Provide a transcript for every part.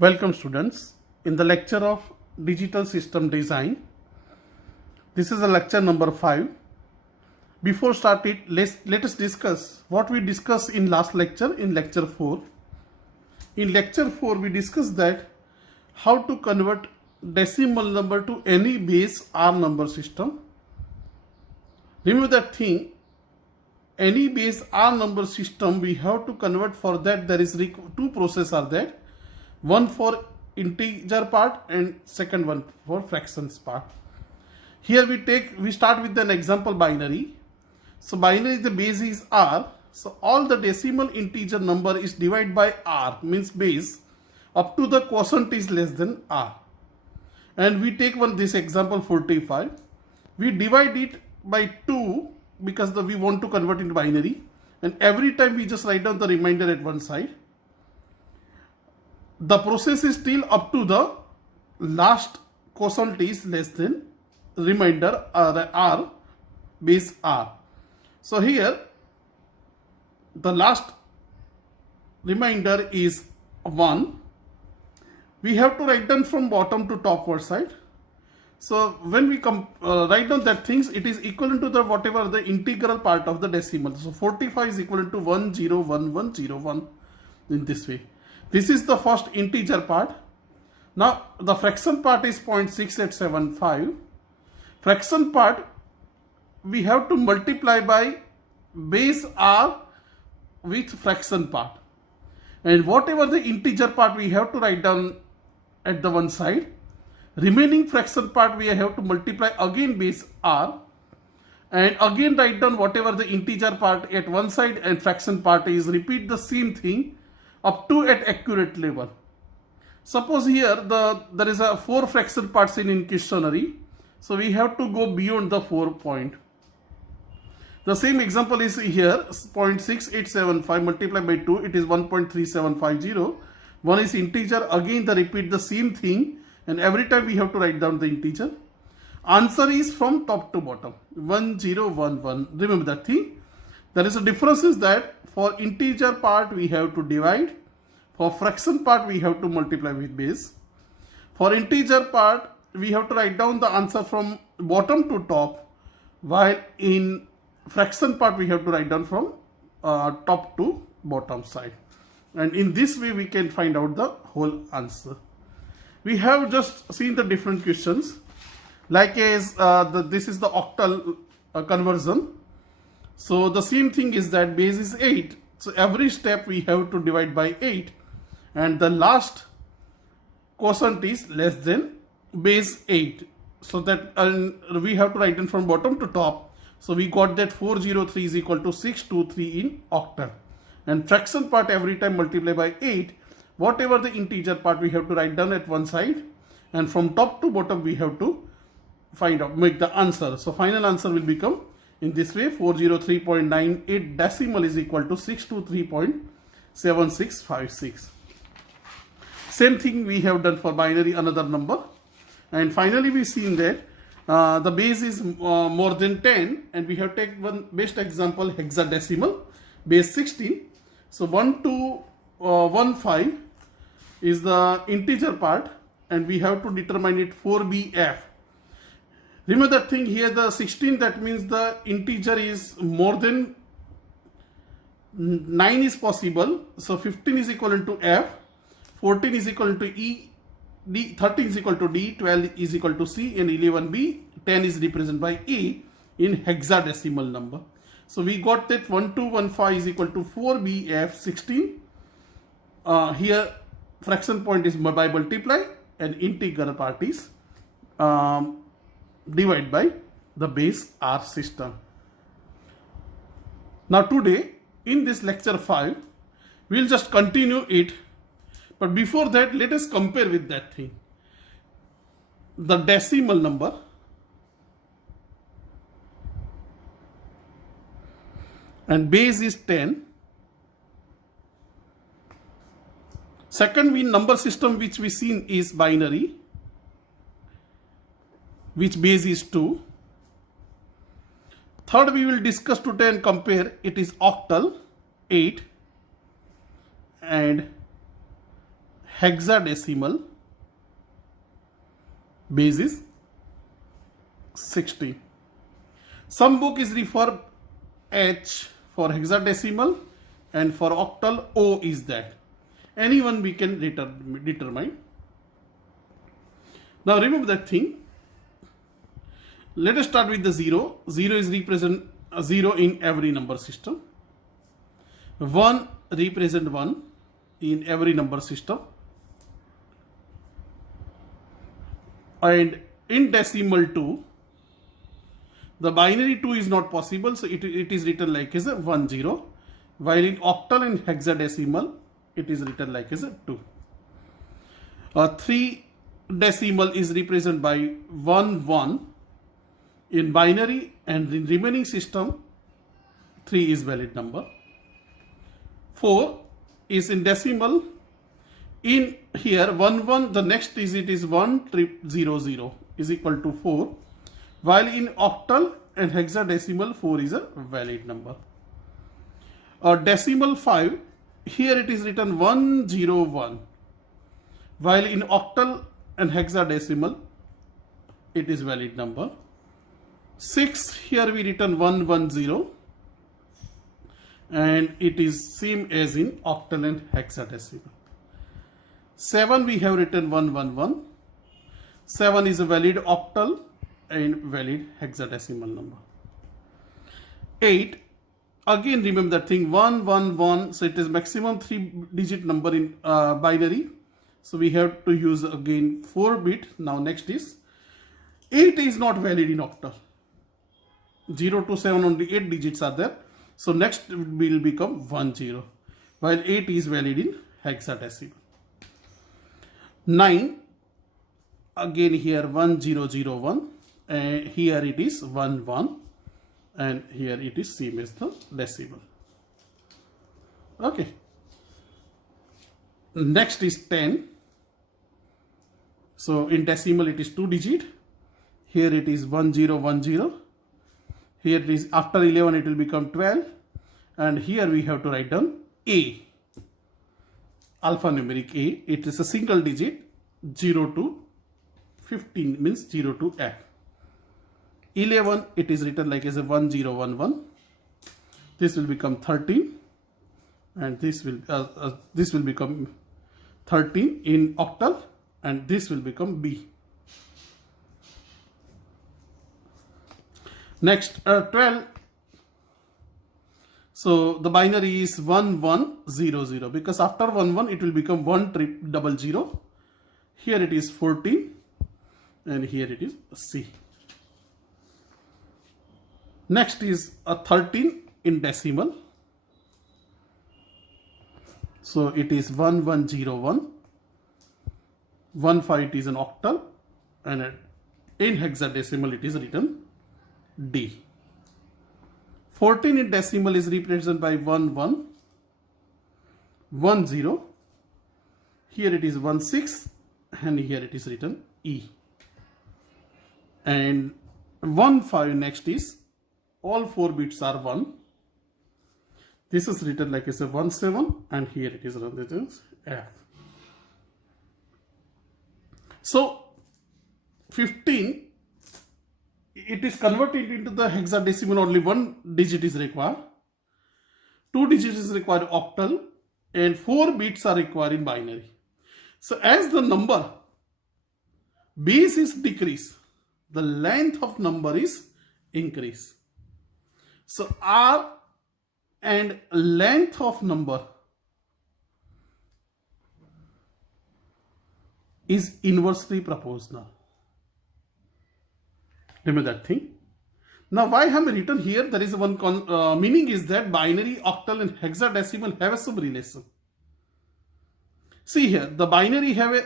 Welcome students in the lecture of digital system design. This is a lecture number 5. Before starting, let us discuss what we discussed in last lecture in lecture 4. In lecture 4 we discussed that how to convert decimal number to any base R number system. Remember that thing, any base R number system we have to convert. For that there is two processes are there. One for integer part and second one for fractions part. Here we start with an example binary. So binary, the base is R. So all the decimal integer number is divided by R, means base, up to the quotient is less than R. And we take this example 45. We divide it by 2 because we want to convert into binary. And every time we just write down the remainder at one side. The process is still up to the last quotient is less than remainder R base R. So here the last remainder is 1. We have to write down from bottom to topward side. So when we write down that things, it is equivalent to the whatever the integral part of the decimal. So 45 is equivalent to 101101 in this way. This is the first integer part. Now the fraction part is 0.6875. Fraction part we have to multiply by base R with fraction part. And whatever the integer part we have to write down at the one side. Remaining fraction part we have to multiply again base R. And again write down whatever the integer part at one side and fraction part is. Repeat the same thing up to at accurate level. Suppose here there is a 4 fraction parts in questionnaire, so we have to go beyond the 4 point. The same example is here, 0.6875 multiplied by 2, it is 1.3750. One is integer, again repeat the same thing, and every time we have to write down the integer. Answer is from top to bottom, 1011. Remember that thing. There is a difference is that for integer part we have to divide, for fraction part we have to multiply with base. For integer part we have to write down the answer from bottom to top, while in fraction part we have to write down from top to bottom side. And in this way we can find out the whole answer. We have just seen the different questions, like as this is the octal conversion. So the same thing is that base is 8. So every step we have to divide by 8. And the last quotient is less than base 8. So that we have to write in from bottom to top. So we got that 403 is equal to 623 in octal. And fraction part every time multiply by 8. Whatever the integer part we have to write down at one side. And from top to bottom we have to find out, make the answer. So final answer will become in this way, 403.98 decimal is equal to 623.7656. Same thing we have done for binary, another number. And finally we seen that the base is more than 10, and we have taken one best example, hexadecimal, base 16. So 1215 is the integer part, and we have to determine it 4BF. Remember that thing here, the 16, that means the integer is more than 9 is possible. So 15 is equivalent to F, 14 is equal to E, D, 13 is equal to D, 12 is equal to C, and 11B, 10 is represented by E in hexadecimal number. So we got that 1215 is equal to 4BF 16. Here fraction point is by multiply, and integer part is divide by the base R system. Now today in this lecture 5 we will just continue it, but before that let us compare with that thing. The decimal number and base is 10. Second number system which we seen is binary, which base is 2. Third we will discuss today and compare, it is octal 8, and hexadecimal base is 16. Some book is refer H for hexadecimal and for octal O is that. Anyone we can determine. Now remember that thing. Let us start with the 0. 0 is represent 0 in every number system. 1 represent 1 in every number system. And in decimal 2, the binary 2 is not possible, so it is written like as a 1 0, while in octal and hexadecimal it is written like as a 2. 3 decimal is represented by 1 1 in binary, and in remaining system 3 is valid number. 4 is in decimal. In here 1 1, the next digit is 1 0 0 is equal to 4, while in octal and hexadecimal 4 is a valid number. Decimal 5, here it is written 1 0 1, while in octal and hexadecimal it is valid number. 6, here we written 1 1 0, and it is same as in octal and hexadecimal. 7, we have written 1 1 1. 7 is a valid octal and valid hexadecimal number. 8, again remember that thing, 1 1 1, so it is maximum 3 digit number in binary, so we have to use again 4 bit. Now next is 8 is not valid in octal. 0 to 7 only 8 digits are there, so next will become 1 0, while 8 is valid in hexadecimal. 9, again here 1 0 0 1, and here it is 1 1, and here it is same as the decimal. Okay. Next is 10. So in decimal it is 2 digit. Here it is 1 0 1 0. Here it is after 11 it will become 12, and here we have to write down A. Alphanumeric A. It is a single digit, 0 to 15 means 0 to F. 11 it is written like as a 1 0 1 1. This will become 13, and this will become 13 in octal, and this will become B. Next 12. So the binary is 1 1 0 0, because after 1 1 it will become 1 0 0. Here it is 14, and here it is C. Next is a 13 in decimal. So it is 1 1 0 1. 1 5 it is an octal, and in hexadecimal it is written D. 14 in decimal is represented by 1 1 1 0. Here it is 1 6, and here it is written E. And 1 5 next is all 4 bits are 1. This is written like as a 1 7, and here it is written as F. So 15, it is converted into the hexadecimal, only 1 digit is required, 2 digits is required octal, and 4 bits are required in binary. So as the number base is decrease, the length of number is increase. So R and length of number is inversely proportional. Remember that thing. Now why have I written here? There is one meaning is that binary, octal and hexadecimal have some relation. See here, the binary have a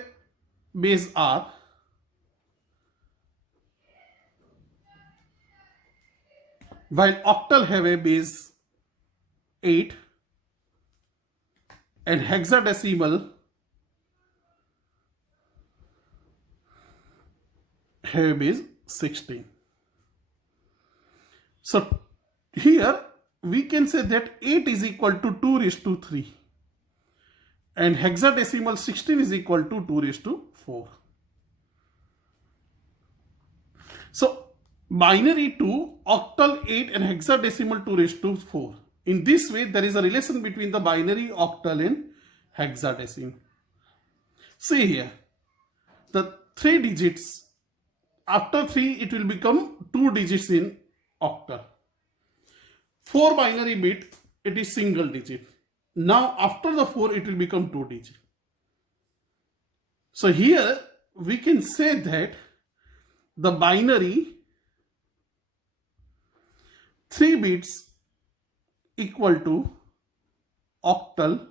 base R, while octal have a base 8, and hexadecimal have a base 16. So here we can say that 8 is equal to 2 raised to 3. and hexadecimal 16 is equal to 2 raised to 4. So binary 2, octal 8 and hexadecimal 2 raised to 4. In this way, there is a relation between the binary, octal and hexadecimal. See here, the 3 digits, after 3 it will become 2 digits in octal. 4 binary bit, it is single digit. Now after the 4 it will become 2 digit. So here we can say that the binary 3 bits equal to octal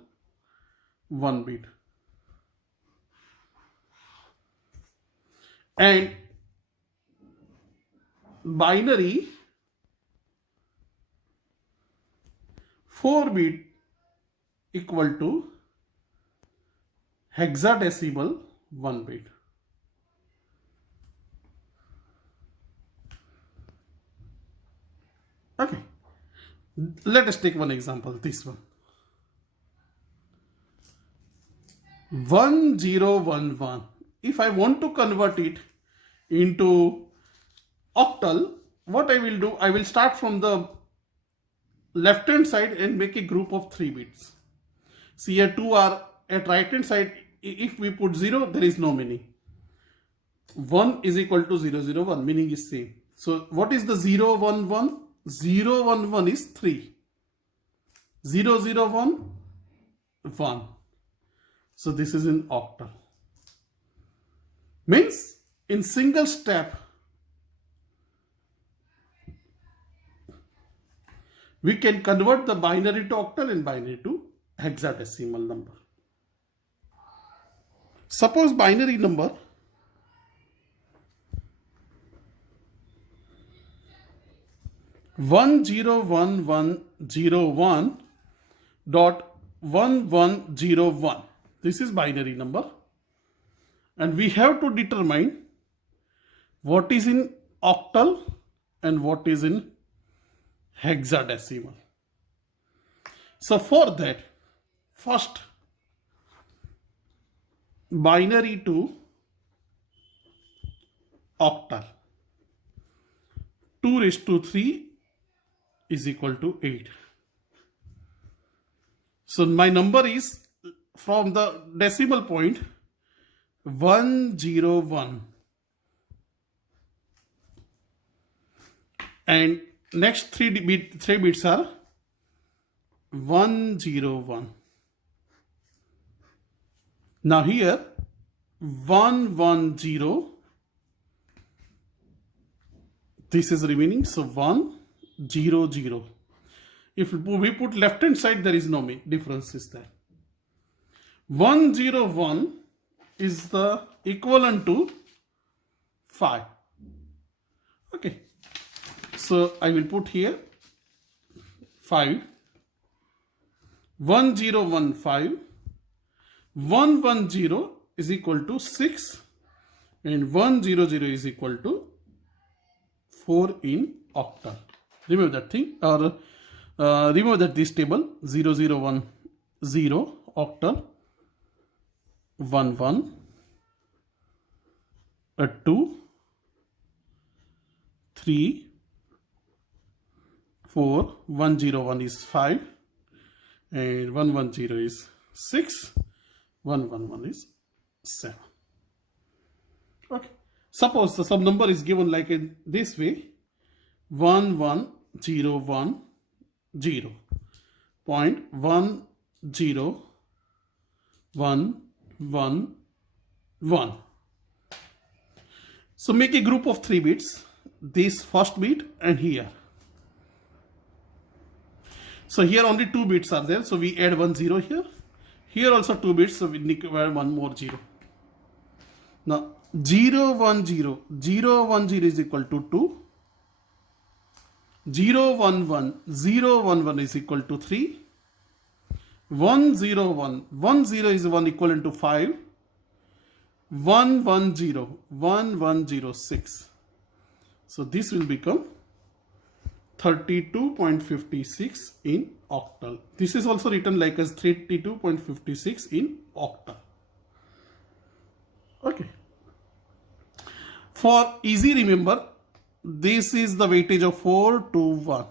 1 bit. And binary 4 bit equal to hexadecimal 1 bit. Okay, let us take one example, this one. 1011. If I want to convert it into octal, what I will do, I will start from the left hand side and make a group of 3 bits. See here 2 are at right hand side. If we put 0, there is no meaning. 1 is equal to 001, meaning is same. So what is the 011? 011 is 3. 001, 1. So this is in octal. Means in single step, we can convert the binary to octal and binary to hexadecimal number. Suppose binary number 101101.1101. This is binary number, and we have to determine what is in octal and what is in hexadecimal. So for that, first binary to octal, 2 raised to 3 is equal to 8. So my number is from the decimal point 101, and next 3 bits are 101. Now here 110, this is remaining, so 100. If we put left hand side, there is no difference is there. 101 is the equivalent to 5. Okay, so I will put here 5. 1015, 110 is equal to 6, and 100 is equal to 4 in octal. Remove that thing, or remove that this table. 0010 octal, 11, 2, 3, 4, 101 is 5, and 110 is 6, 111 is 7. Okay, suppose the some number is given like in this way, 110.10111. So make a group of 3 bits, this first bit and here. So here only 2 bits are there, so we add 1 0 here. Here also 2 bits, so we need to add 1 more 0. Now 010 is equal to 2. 011 is equal to 3. 101 is 1 equivalent to 5. 110 6. So this will become 32.56 in octal. This is also written like as 32.56 in octal. Okay. For easy remember, this is the weightage of 4 to 1.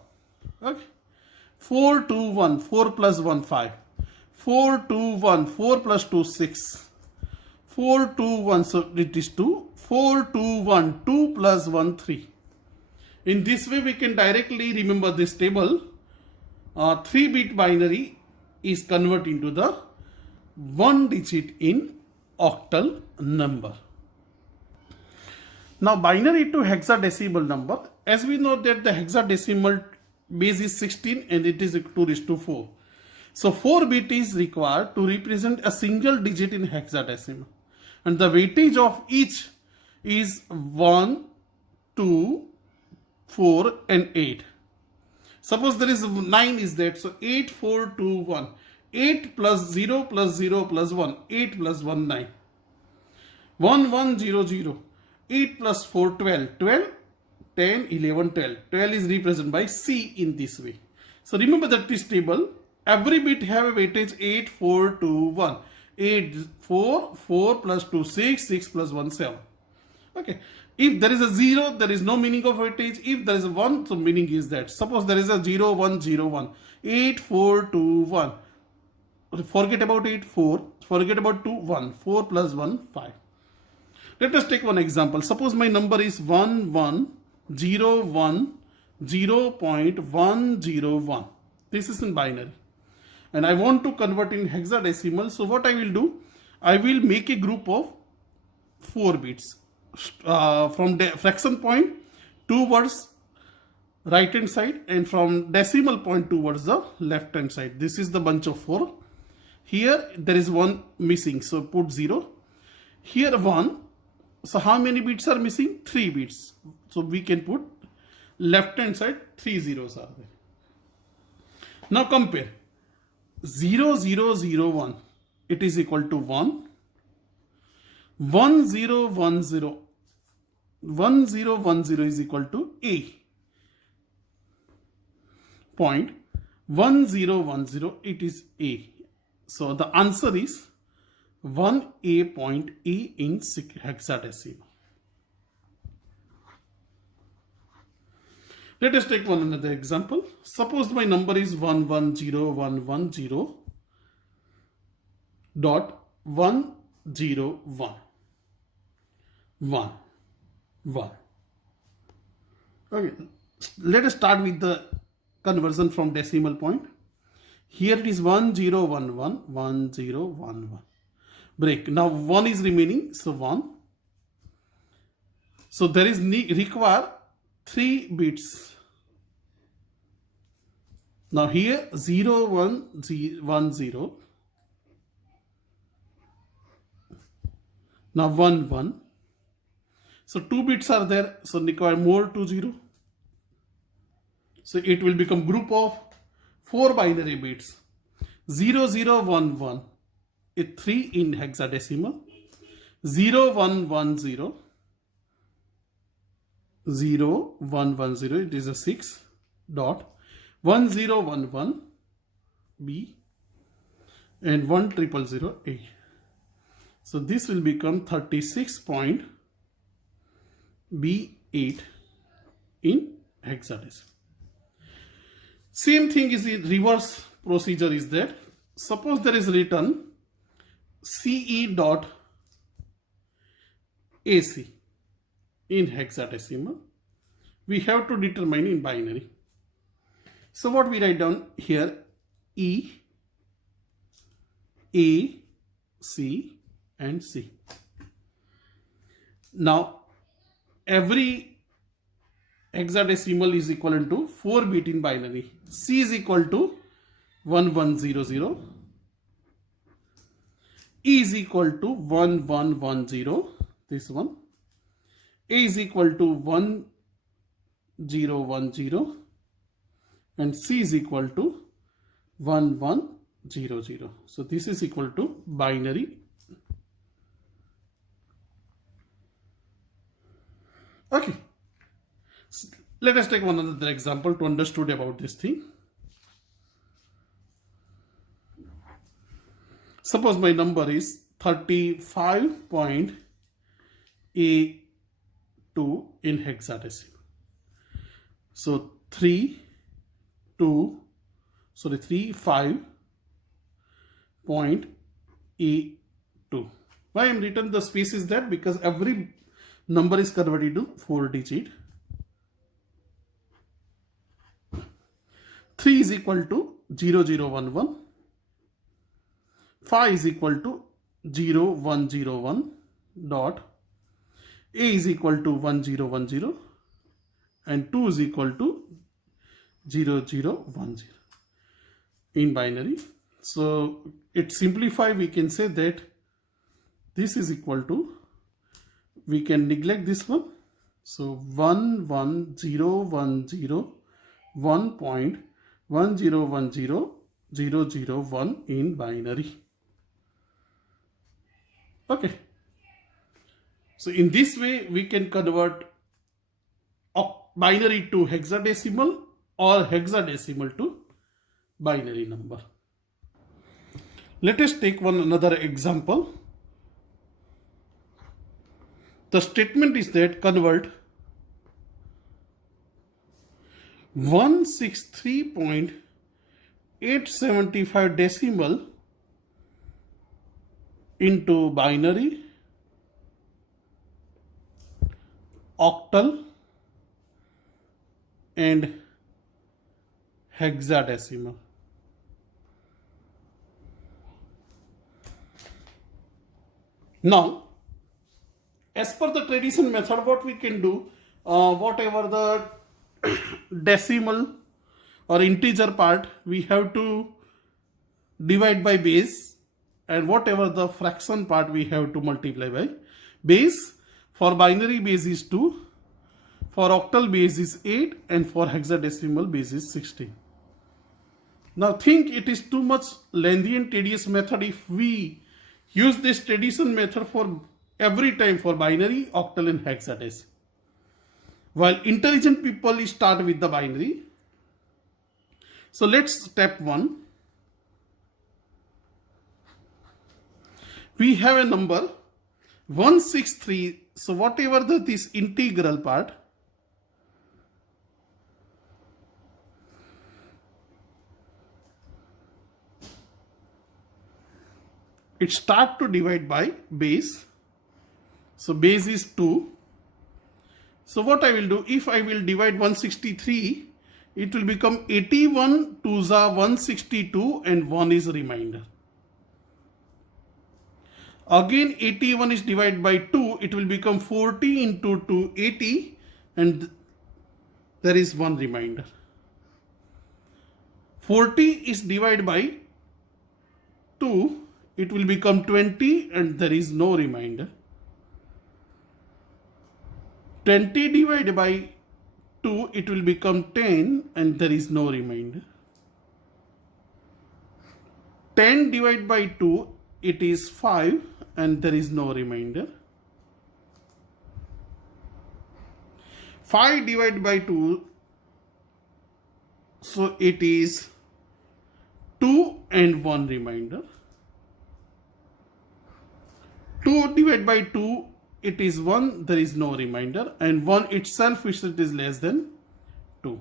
Okay. 4 to 1, 4 plus 1, 5. 4 to 1, 4 plus 2, 6. 4 to 1, so it is 2. 4 to 1, 2 plus 1, 3. In this way, we can directly remember this table. 3-bit binary is converted into the 1 digit in octal number. Now, binary to hexadecimal number, as we know that the hexadecimal base is 16 and it is 2:4. So 4-bit is required to represent a single digit in hexadecimal. And the weightage of each is 1, 2, 4 and 8. Suppose there is 9 is that, so 8, 4, 2, 1. 8 plus 0 plus 0 plus 1. 8 plus 1, 9. 1, 1, 0, 0. 8 plus 4, 12. 12, 10, 11, 12. 12 is represented by C in this way. So remember that this table, every bit have a weightage 8, 4, 2, 1. 8, 4, 4 plus 2, 6, 6 plus 1, 7. Okay. If there is a 0, there is no meaning of weightage. If there is a 1, so meaning is that. Suppose there is a 0, 1, 0, 1. 8, 4, 2, 1. Forget about 8, 4. Forget about 2, 1. 4 plus 1, 5. Let us take one example. Suppose my number is 1101.0.101. This is in binary. And I want to convert in hexadecimal. So what I will do? I will make a group of 4 bits. From fraction point towards right hand side and from decimal point towards the left hand side. This is the bunch of 4. Here there is 1 missing, so put 0. Here 1. So how many bits are missing? 3 bits. So we can put left hand side 3 zeros are there. Now compare 0, 0, 0, 1. It is equal to 1. 1, 0, 1, 0. 1, 0, 1, 0 is equal to A. Point 1, 0, 1, 0, it is A. So the answer is 1A point A in hexadecimal. Let us take one another example. Suppose my number is 110110 dot 101. 1. Okay, let us start with the conversion from decimal point. Here it is 1011, 1011. Break. Now 1 is remaining, so 1. So there is require 3 bits. Now here 0, 1, 1, 0. Now 1, 1. So 2 bits are there, so require more 2 0. So it will become group of 4 binary bits. 0, 0, 1, 1. It 3 in hexadecimal. 0, 1, 1, 0. 0, 1, 1, 0. It is a 6 dot 1, 0, 1, 1 B and 1, 0, 0, 0, A. So this will become 36.B8 in hexadecimal. Same thing is the reverse procedure is that. Suppose there is written CE dot AC in hexadecimal. We have to determine in binary. So what we write down here, E, A, C and C. Now every hexadecimal is equivalent to 4 bit in binary. C is equal to 1100. E is equal to 1110. This one. A is equal to 1010. And C is equal to 1100. So this is equal to binary. Okay. Let us take one another example to understand about this thing. Suppose my number is 35.A2 in hexadecimal. So 3 5.A2. Why I am written the space is that because every number is converted to 4 digit. 3 is equal to 0011. 5 is equal to 0101 dot. A is equal to 1010 and 2 is equal to 0010 in binary. So it simplify, we can say that this is equal to, we can neglect this one. So 11010 1.1010001 in binary. Okay. So in this way we can convert binary to hexadecimal or hexadecimal to binary number. Let us take one another example. The statement is that convert 163.875 decimal into binary, octal and hexadecimal. Now, as per the tradition method, what we can do, whatever the decimal or integer part, we have to divide by base, and whatever the fraction part, we have to multiply by base. For binary, base is 2, for octal base is 8, and for hexadecimal base is 16. Now think it is too much lengthy and tedious method if we use this tradition method for every time for binary, octal and hexadecimal. While intelligent people start with the binary. So let's step 1. We have a number 163. So whatever this integral part, it start to divide by base. So base is 2. So what I will do, if I will divide 163, it will become 81 2s are 162 and 1 is remainder. Again 81 is divided by 2, it will become 40 into 2 80 and there is 1 remainder. 40 is divided by 2, it will become 20 and there is no remainder. 20 divided by 2, it will become 10 and there is no remainder. 10 divided by 2, it is 5 and there is no remainder. 5 divided by 2, so it is 2 and 1 remainder. 2 divided by 2, it is 1, there is no remainder, and 1 itself, which it is less than 2.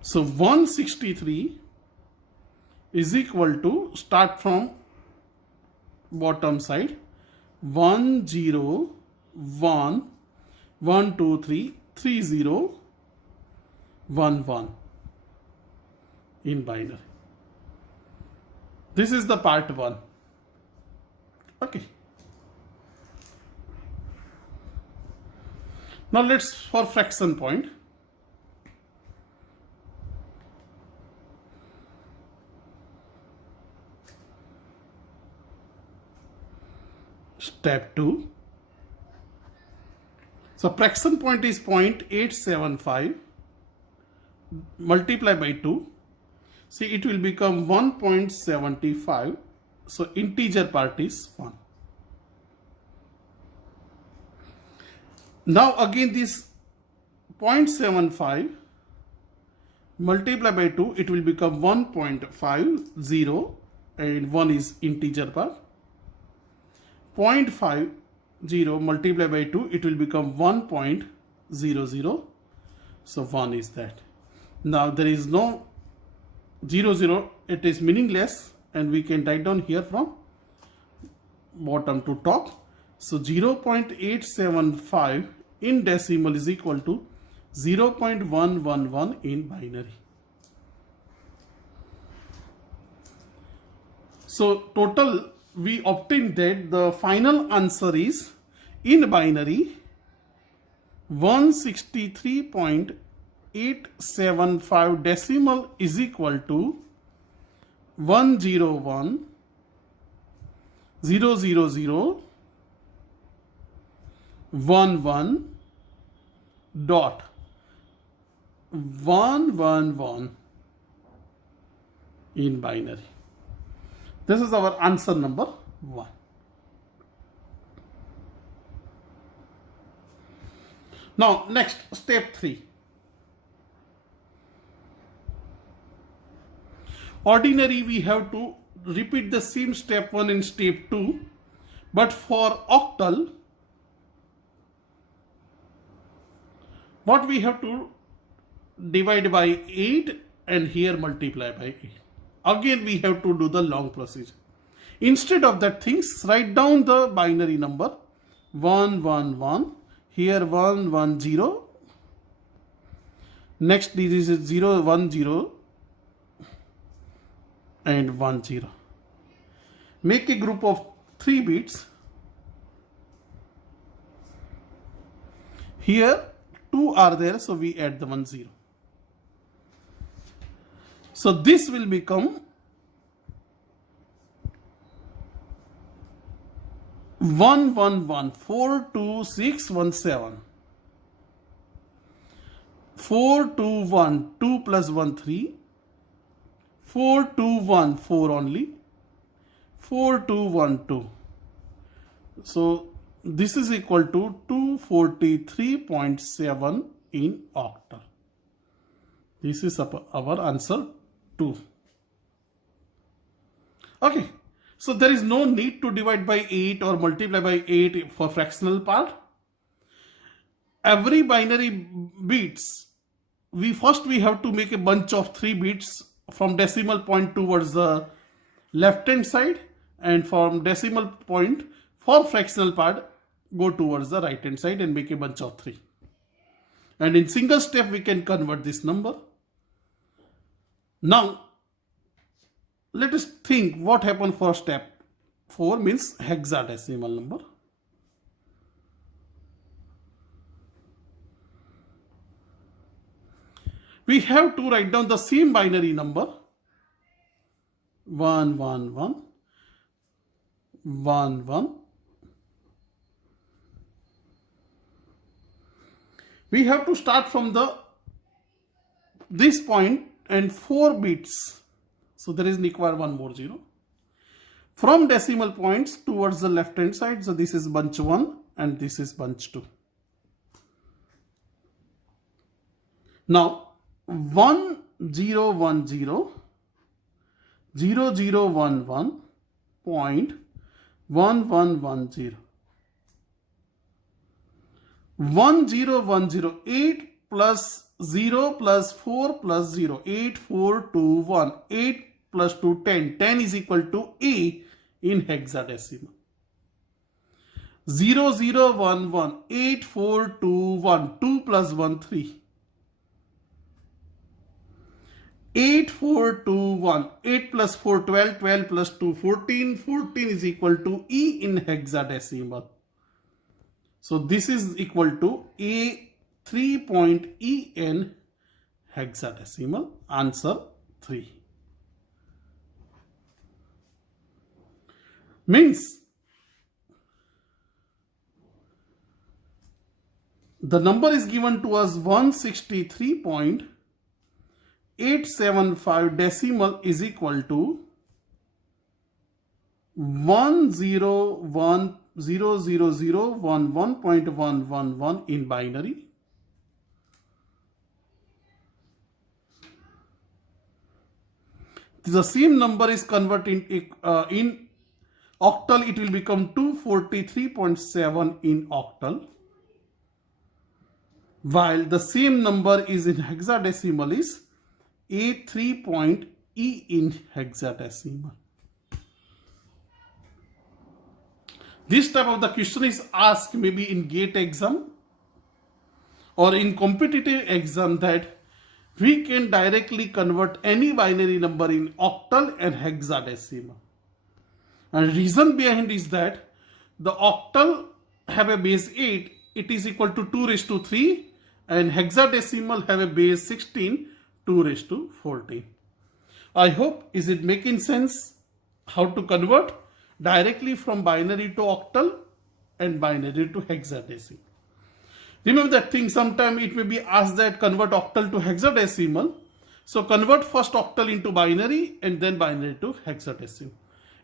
So 163 is equal to, start from bottom side, 1 0 1 1 2 3 3 0 1 1 in binary. This is the part 1. Okay. Now let's for fraction point. Step 2. So fraction point is 0.875 multiply by 2. See, it will become 1.75. So integer part is 1. Now again this 0.75 multiply by 2, it will become 1.50, and 1 is integer part. 0.50 multiply by 2, it will become 1.00. So 1 is that. Now there is no 00, it is meaningless, and we can write down here from bottom to top. So 0.875 in decimal is equal to 0.111 in binary. So total we obtained that the final answer is in binary 163.875 decimal is equal to 101.00011 in binary. This is our answer number 1. Now next, step 3. Ordinary we have to repeat the same step 1 and step 2, but for octal what we have to divide by 8 and here multiply by 8. Again we have to do the long procedure. Instead of that things, write down the binary number 111, here 110, next this is 010 and 10. Make a group of 3 bits. Here 2 are there, so we add the 10. So this will become 111 42617. 421 2 plus 1 3. 421 4 only. 4212. So this is equal to 243.7 in octal. This is our answer 2. Okay, so there is no need to divide by 8 or multiply by 8 for fractional part. Every binary bits, we have to make a bunch of 3 bits from decimal point towards the left hand side, and from decimal point for fractional part go towards the right hand side and make a bunch of 3. And in single step we can convert this number. Now let us think what happened for step 4, means hexadecimal number. We have to write down the same binary number 111 11. We have to start from this point and 4 bits. So there is required one more 0. From decimal points towards the left hand side. So this is bunch 1 and this is bunch 2. Now 1010 0011 point 1110 1010 8 plus 0 plus 4 plus 0 8 4 2 1 8 plus 2 10 10 is equal to A in hexadecimal. 0011 8 4 2 1 2 plus 1 3 8 4 2 1 8 plus 4 12 12 plus 2 14 14 is equal to E in hexadecimal. So this is equal to A 3.E in hexadecimal. Answer 3. Means the number is given to us 163.875 decimal is equal to 101.00011.111 in binary. the same number is converted in octal, it will become 243.7 in octal, while the same number is in hexadecimal is A3 point E in hexadecimal. This type of the question is asked maybe in GATE exam or in competitive exam, that we can directly convert any binary number in octal and hexadecimal. And reason behind is that the octal have a base 8, it is equal to 2 raised to 3, and hexadecimal have a base 16, 2 raised to 14. I hope is it making sense how to convert directly from binary to octal and binary to hexadecimal. Remember that thing, sometime it may be asked that convert octal to hexadecimal. So convert first octal into binary and then binary to hexadecimal.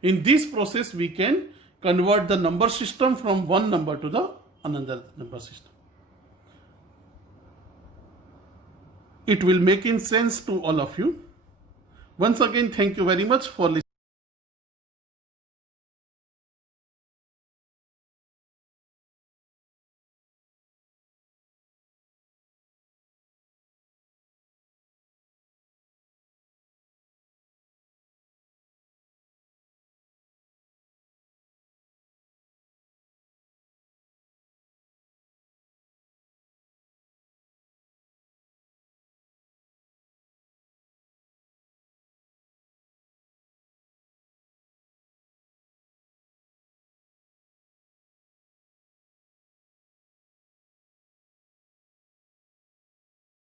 In this process, we can convert the number system from one number to the another number system. It will make sense to all of you. Once again, thank you very much for listening.